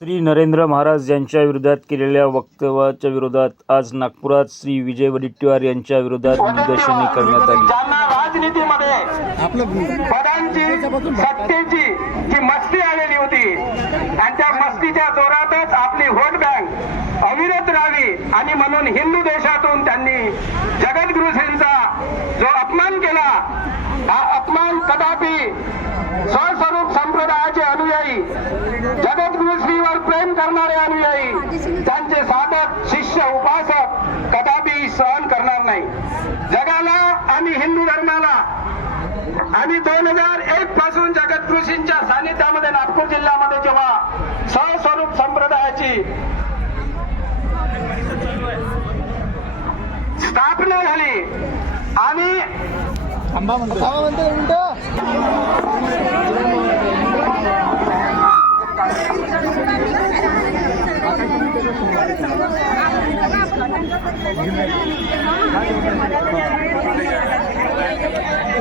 श्री नरेंद्र महाराज यांच्या विरोधात केलेल्या वक्तव्याच्या विरोधात आज नागपुरात श्री विजय वडेट्टीवार यांच्या विरोधात निदर्शने करण्यात आली. ज्यांना राजनीतीमध्ये पदांची सत्तेची जी मस्ती आलेली होती आणि त्या मस्तीच्या जोरातच आपली व्होट बँक अविरत राहावी आणि म्हणून हिंदू देशातून त्यांनी जगद्गुरुजींचा जो अपमान केला हा अपमान कदापि स्वस्वरूप संप्रदायाचे अनुयायी जगद्गुरु करणारे अनुयायी त्यांचे साधक शिष्य उपासक कदापि सहन करणार नाही. जगाला आणि हिंदू धर्माला आणि दोन हजार एक पासून जगद्गुरुजींच्या सानिध्यामध्ये नागपूर जिल्ह्यामध्ये जेव्हा सहस्वरूप संप्रदायाची स्थापना झाली आणि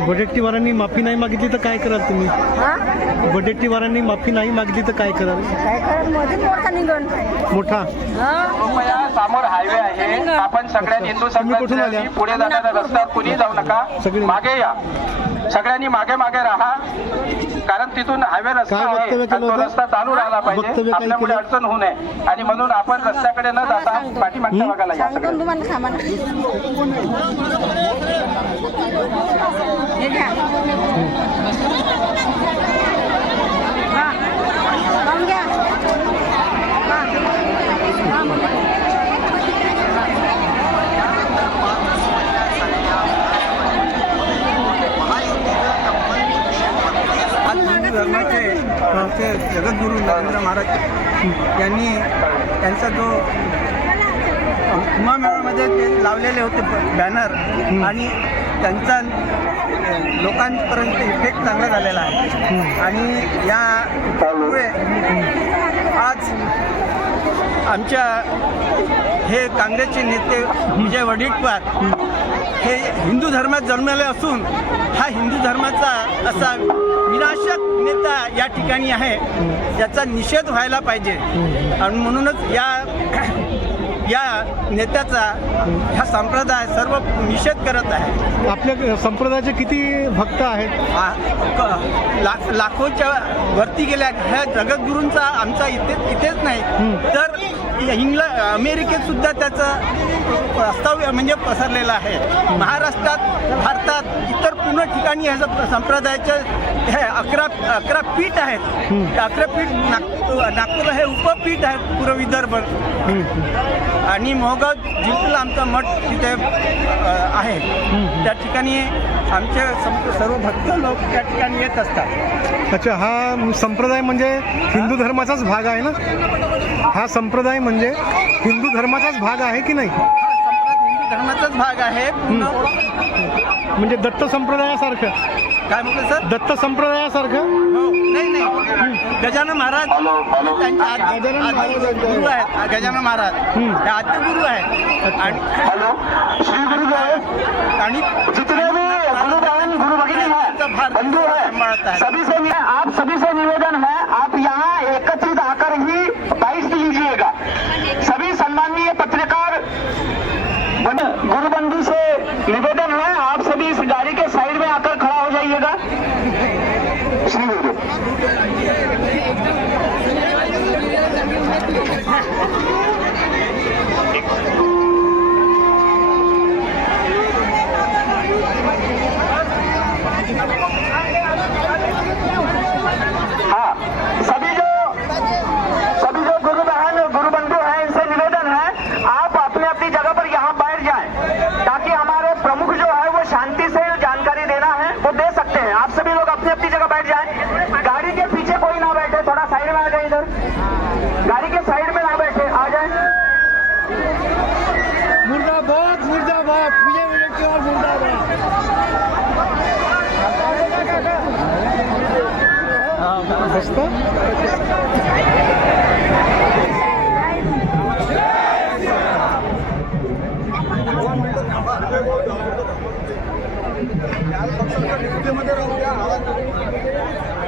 वडेट्टीवारांनी माफी नाही मागितली तर काय कराल तुम्ही? वडेट्टीवारांनी माफी नाही मागितली तर काय कराल? मोठा समोर हायवे आहे. आपण सगळ्या हिंदू तुम्ही कुठून आल्या? संघटनांनी पुढे जाणाऱ्या रस्त्यावर कुणी जाऊ नका. सगळे. मागे या. सगळ्यांनी मागे मागे राहा. कारण तिथून हायवे रस्ता आहे तो? रस्ता चालू राहिला पाहिजे. आपल्यामुळे? अडचण होऊ नये. आणि म्हणून आपण रस्त्याकडे न जाता पाठीमागच्या भागाला या सांगतो सगळ्यांनी. तुम्हाला सामान हे घ्या हा. लावून घ्या हा. हा, मुलं. आज हिंदू धर्माचे आमचे जगद्गुरू नरेंद्र महाराज यांनी त्यांचा जो कुंभमेळ्यामध्ये ते लावलेले होते बॅनर आणि त्यांचा लोकांपर्यंत इफेक्ट चांगला झालेला आहे. आणि या मुळे आज आमच्या हे काँग्रेसचे नेते विजय वडेट्टीवार हे हिंदू धर्मात जन्मले असून हा हिंदू धर्माचा असा विनाशक नेता या ठिकाणी आहे. याचा निषेध व्हायला पाहिजे. आणि म्हणूनच या या नेत्याचा हा संप्रदाय सर्व निषेध करत आहे. आपल्या संप्रदायाचे किती भक्त आहेत? ला लाखोच्या वरती गेल्या ह्या जगद्गुरूंचा आमचा इथे इथेच नाही. तर इंग्लंड अमेरिकेत सुद्धा त्याचं वास्तव्य म्हणजे पसरलेलं आहे. महाराष्ट्रात भारतात इतर ठिकाणी ह्या सं- संप्रदायाचे हे अकरा अकरा पीठ आहेत. अकरा पीठ नागपूर नागपूर हे उपपीठ आहे पूर्व विदर्भ. आणि मोहगाव जिल्ह्याला आमचा मठ तिथे आहे. त्या ठिकाणी आमचे सर्व भक्त लोक त्या ठिकाणी येत असतात. अच्छा हा संप्रदाय म्हणजे हिंदू धर्माचाच भाग आहे ना? हा संप्रदाय म्हणजे हिंदू धर्माचाच भाग आहे की नाही? धर्माचाच भाग आहे. पूर्ण म्हणजे दत्त संप्रदायासारखं. काय म्हटलं सर? दत्त संप्रदायासारखं? हो. नाही नाही. गजानन महाराज त्यांचे आद्य- गजानन महाराज आद्य. गुरु आहेत. गजानन महाराज. हम्म. हे आद्य गुरु आहेत. आणि हेलो. श्री गुरुदेव आणि जितने भी गुरु बहन गुरु भगिनी है बंधु है सभी से आप सभी से निवेदन है आप यहाँ शांति से जानकारी देना है वो दे सकते हैं। आप सभी लोग अपनी अपनी जगह बैठ जाएँ। गाड़ी के पीछे कोई ना बैठे थोड़ा साइड में आ जाए इधर। गाड़ी के साइड में ना बैठे आ जाए। मुर्दाबाद मुर्दाबाद। मुर्दाबाद।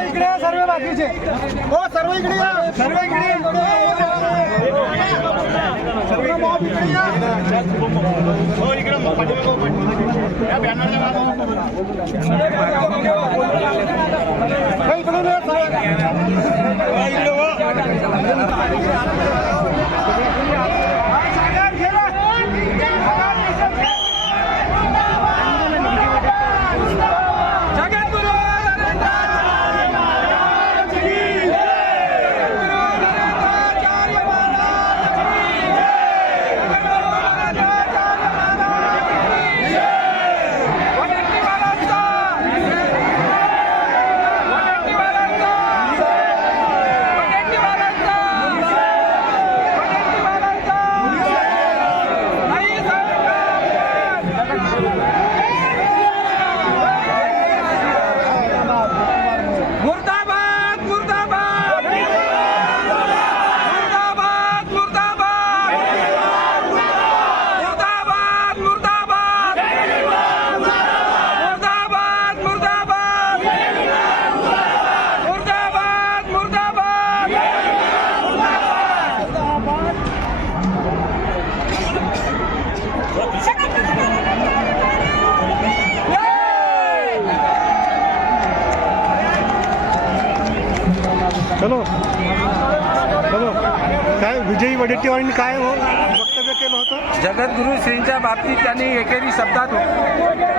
इकडे सर्व बाकीचे हो सर्व इकडे सर्व इकडे हो. इकडे काय विजयी वडेट्टीवारांनी काय हो वक्तव्य केलं होतं? जगद्गुरु श्रींच्या बाबतीत त्यांनी एकेरी शब्दात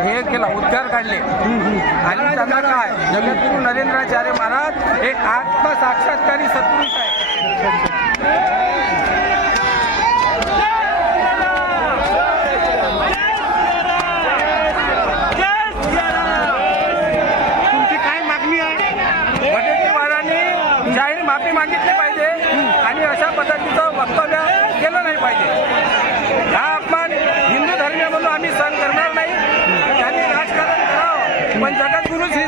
हे केला उद्गार काढले. आणि त्यांना काय जगद्गुरु नरेंद्राचार्य महाराज हे आत्मसाक्षात्कारी सत्पुरुष आहे तुमची काय मागणी आहे वडेट्टीवारांनी जाहीर माफी मागितली पाहिजे आणि अशा पद्धतीचं वक्तव्य केलं नाही पाहिजे हा अपमान हिंदू धर्मीय म्हणून आम्ही सहन करणार नाही त्यांनी राजकारण करावं पण जगद्गुरु श्री